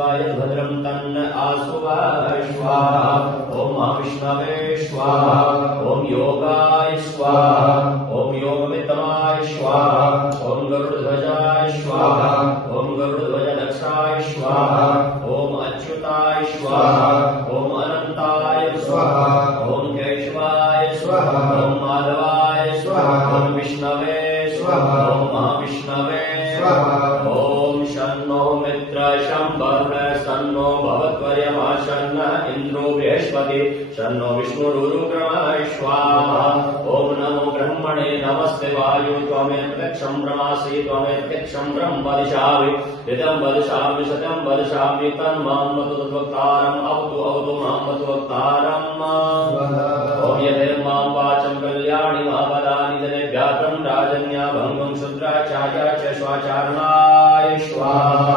स्वाय भद्रं तन्न आसुवाय स्वाहा। ओम महाविष्णवे स्वाहा। ओम योगाय स्वाहा। ओम योगमितमाय स्वाहा। ओम गरुड़ध्वजाय स्वाहा। ओम गरुड़ध्वजदक्षाय स्वाहा। ओम अच्युताय स्वाहा। ओम अनंताय स्वाहा। ओम केशवाय स्वाहा। ओम माधवाय स्वाहा। ओम विष्णवे स्वाहा। ओम महाविष्णवे स्वाहा। ओम शन्नो मित्र शंभः शन्नो भवत्वर्यमा शन्नः इंद्रो बृहस्पति शन्नो विष्णुरुक्रमाय स्वाहा। ओम नमो ब्रह्मणे नमस्ते वायु त्वमेतक्षं ब्रह्मासि त्वमेतक्षं ब्रह्म वदिष्यामि ऋतं वदिष्यामि सत्यं वदिष्यामि तन्मां वतु तद्वक्तारम् अवतु अवतु मां वतु वक्तारम्। ओम यथेर्मां वाचं कल्याणि महापदानि जनेभ्यः राजन्या भङ्गं शुद्राचार्या च स्वाचारणाय स्वाहा।